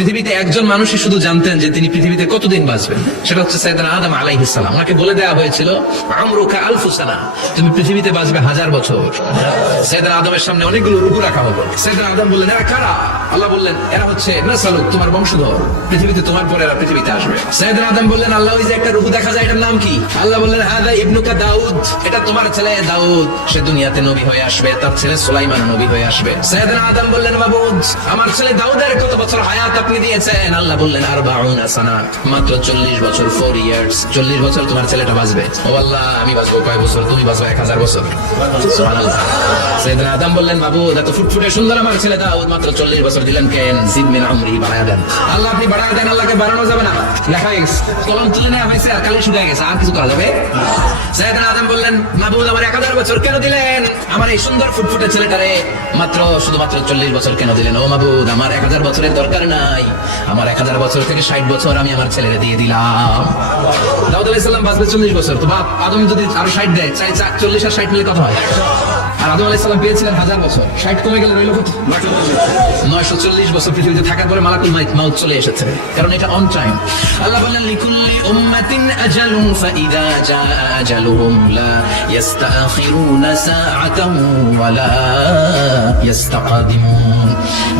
পৃথিবীতে একজন মানুষই শুধু জানতেন যে তিনি পৃথিবীতে কতদিন বাঁচবেন, সেটা হচ্ছে সাইয়েদনা আদম আলাইহিস সালাম। ওনাকে বলে দেওয়া হয়েছিল আমরুকা আলফু সানা, তুমি পৃথিবীতে বাঁচবে 1000 বছর। সাইয়েদনা আদমের সামনে অনেকগুলো রূহ রাখা হলো। সাইয়েদনা আদম বললেন, এরা কারা? আল্লাহ বললেন, এরা হচ্ছে নাসালুক, তোমার বংশধর, পৃথিবীতে তোমার পরে এরা পৃথিবীতে আসবে। সাইয়েদনা আদম বললেন, আল্লাহ ওই যে একটা রূহ দেখা যায়, এটার নাম কি? আল্লাহ বললেন, হাদা ইবনুকা দাউদ, এটা তোমার ছেলে দাউদ, সে দুনিয়াতে নবী হয়ে আসবে, তার ছেলে সুলাইমান নবী হয়ে আসবে। সাইয়েদনা আদম বললেন, মাবুদ, আমার ছেলে দাউদের কত বছর হায়াত আপনি দিয়েছেন? আল্লাহ বললেন, 40 সানা, মাত্র 40 বছর, 4 ইয়ার্স, 40 বছর তোমার ছেলেটা বাঁচবে। ও আল্লাহ, আমি বাঁচবো কয় বছর? তুমি বাঁচবো 1000 বছর। সুবহানাল্লাহ। সাইয়েদনা আদম বললেন, মাবুদ, এত ফুটফুটে সুন্দর আমার ছেলে দাউদ, মাত্র 40 বছর দিলেন কেন? জিদ মিন আমরি, বাড়ায় দেন। আল্লাহ, আপনি বাড়ায় দেন। আল্লাহকে বাড়ানো যাবে না, লেখা হয়ে গেছে, কলম তুলে নেওয়া হয়েছে, আর কালি শুকিয়ে গেছে, আর কিছু করা যাবে? সাইয়েদনা আদম বললেন, মাবুদ, আমার 1000 বছর কেন দিলেন? আমার এই সুন্দর ফুটফুটে ছেলেটারে শুধুমাত্র 40 বছর কেন দিলেন? ও মাবুদ, আমার 1000 বছরের দরকার নাই, আমার 1000 বছর থেকে 60 বছর আমি আমার ছেলেরে দিয়ে দিলাম। দাউদ আলাইহিস সালাম বাঁচবে 40 বছর, তো বাপ আদম যদি আরো 60 দেয়, 40 আর 60 মিলে কত হয়? আর আদম আলাইহিস সালাম পেয়েছিলেন 1000 বছর, 60 কমে গেলে রইল কত? 940 বছর পৃথিবীতে থাকার পরে মালাকুল মাউত চলে এসেছে, কারণ এটা অন টাইম। আল্লাহ বললেন, লিকুল্লি উম্মাতিন আজালুন ফাইদা জা আজালুহুম লা ইস্তাখিরুনা সাআতান ওয়া লা ইস্তাকদিমুন।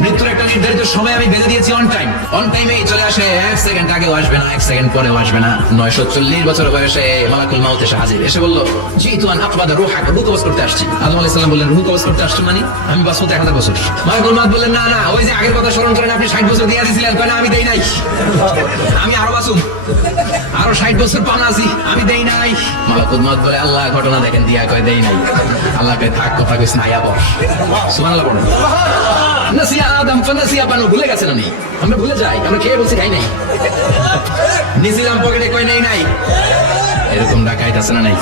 মৃত্যুর একটা নির্ধারিত সময় আমি বেঁধে দিয়েছি, অন টাইম, অন টাইমেই চলে আসে, 1 সেকেন্ড আগেও আসবে না, 1 সেকেন্ড পরেও আসবে না। 940 বছর বয়সে মালাকুল মাউত এসে হাজির, এসে বলল, জিতু আন আকবাদা রূহাক, রূহ কবজ করতে আসছি। আদম আলাইহিস সালাম বললেন, রূহ কবজ করতে আসছো মানে? আমি বাঁচবো 1000 বছর। মালাকুল মাউত বললেন, না না, ওই যে আগের কথা স্মরণ করেন, আপনি 60 বছর দিয়ে দিয়েছিলেন। কয় না, আমি দেই নাই, আমি আরো বাঁচুম, আরো 60 বছর পান আছি, আমি দেই নাই। মালাকুল মাউত বলে, আল্লাহ ঘটনা দেখেন দিয়া, কয় দেই নাই। আল্লাহ কয়, থাক, কথা কইছ না, আয়া বস। সুবহানাল্লাহ পড়েন। নাসিয়া আদম ফানাসিয়া বানু, ভুলে গেছেন উনি, আমরা ভুলে যাই, আমরা খেয়ে বলছি খাই নাই, নিছিলাম পকেটে, কই নেই নাই, এরকম ডাকাইত আছে না নাই?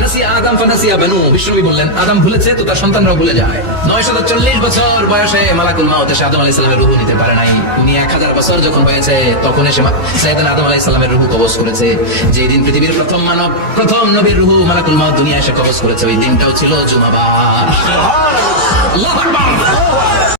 নাসিয়া আদম ফানাসিয়া বানু, বিষ্ণুবি বললেন, আদম ভুলেছে তো তার সন্তানরাও ভুলে যায়। 940 বছর বয়সে মালাকুল মাউত এসে আদম আলাইহিস সালামের রূহ নিতে পারে নাই। উনি 1000 বছর যখন হয়েছে, তখন এসে সাইয়েদনা আদম আলাইহিস সালামের রূহ কবজ করেছে। যে দিন পৃথিবীর প্রথম মানব, প্রথম নবীর রূহ মালাকুল মাউত দুনিয়া এসে কবজ করেছে, ওই দিনটাও ছিল জুমাবার। আল্লাহু আকবার।